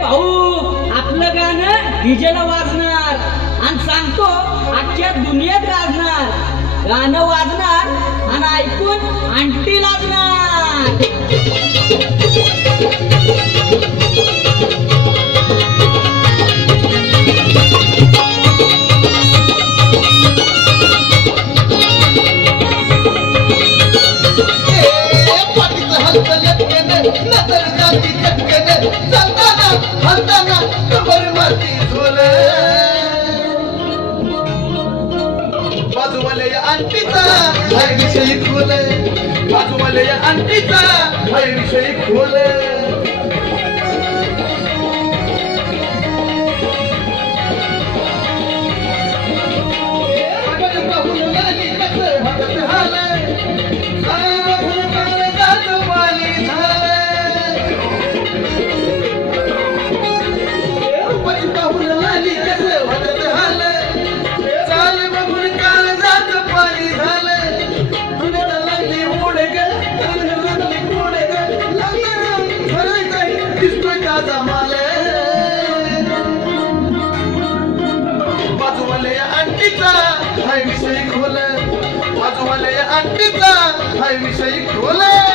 भाऊ, आपलं गाणं डीजेला वाजणार आणि सांगतो अख्ख्या दुनियेत गाजणार. गाणं वाजणार आणि ऐकून आंटी लागणार. बाजूवाले आंटीचा हाय विषयी खोल, बाजूवाले आंटीचा हाय विषयी खोल. बाजूवाले आंटीचा हाय विषयी खोल, बाजूवाले आंटीचा हाय विषयी खोल.